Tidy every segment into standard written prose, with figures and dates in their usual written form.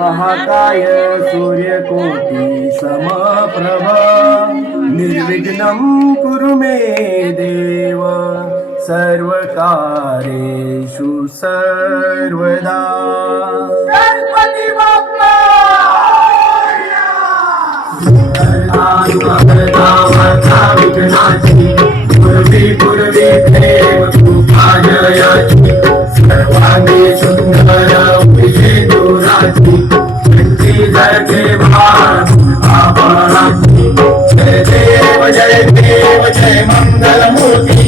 महाकाय सूर्यकोटि समप्रभ निर्विघ्नं कुरु मे देव सर्वकार्येषु सर्वदा। गणपती बाप्पा पूर्वी पूर्वी देव कृपाजयाची सर्वांगी सुंदर विजय दुराची शक्ती जळके भाराची जय देव जय देव जय मंगलमूर्ती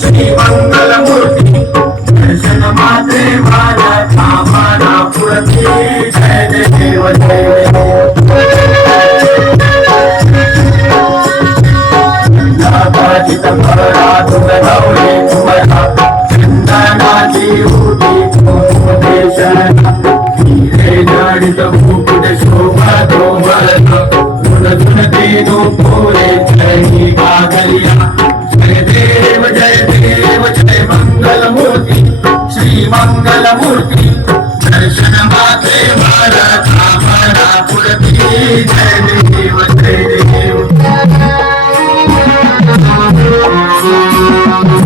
श्री मंगलमूर्ती दर्शन मात्रे माझ्या कामना पूर्ती जय देव जय गौरी तुम्हाला चंदनाची होती हिरे जडित मुकुट शोभा दोमलत गुणगुणती पोरे जय गागलिया जय देव जय देव जय मंगलमूर्ती श्री मंगलमूर्ती दर्शन मात्रे मला कामना पूर्ती जय देव जय देव।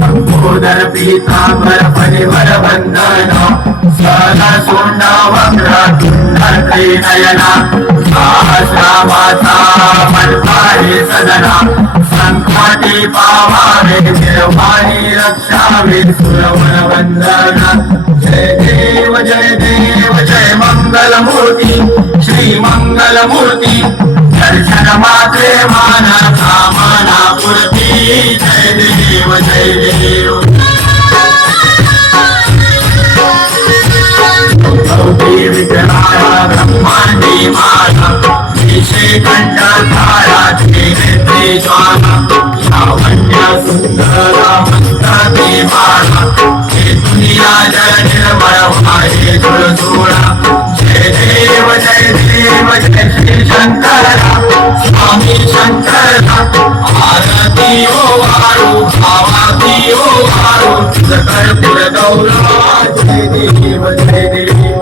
संबोधन पीतांबर परिवर वंदना सदा सोंडा वक्र किन्नर नयना आश्रामाचा मनपाहे सदना संकटी पावावे निर्वाणी रक्षावे सुरवन वंदना जय देव जय देव जय मंगलमूर्ती श्री मंगलमूर्ती दर्शन मात्रे माना कामना पूर्ती जय देव जय देव। विग्रहाया ब्रह्मांडी माया विषे कंठधारा नेत्रे ज्वाला लावण्य सुंदरा मंत्राती माला हे दुनिया जय निर्मळ वाहे झुळझुळा जय देव जय देव जय श्री शंकरा स्वामी शंकरा आरती ओ वाळू भावाती ओ वाळू कर्पूर गौरा जय देव जय देव।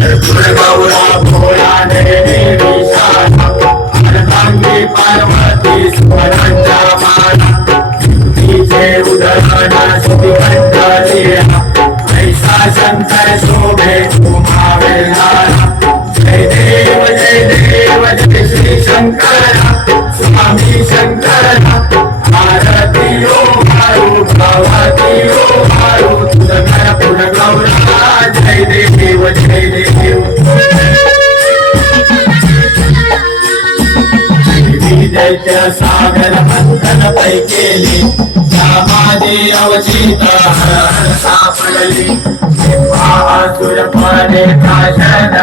कर्पूर गौरा भोळा देवी शाला अर्धांगी पार्वती स्मरणच्या माला तिचे उदहरण श्रीकंठ लीला ऐसा शंकर शोभे उमावे लाला जय देव जय देव जय श्री शंकरा स्वामी शंकरा आरती ओ वाळू भावाती ओ वाळू तुझं कर्पूर गौरा जय देव जय देव। दैत्य सागर मंथन पै केली त्यामादी अवचित सापडली सुरपणे काशद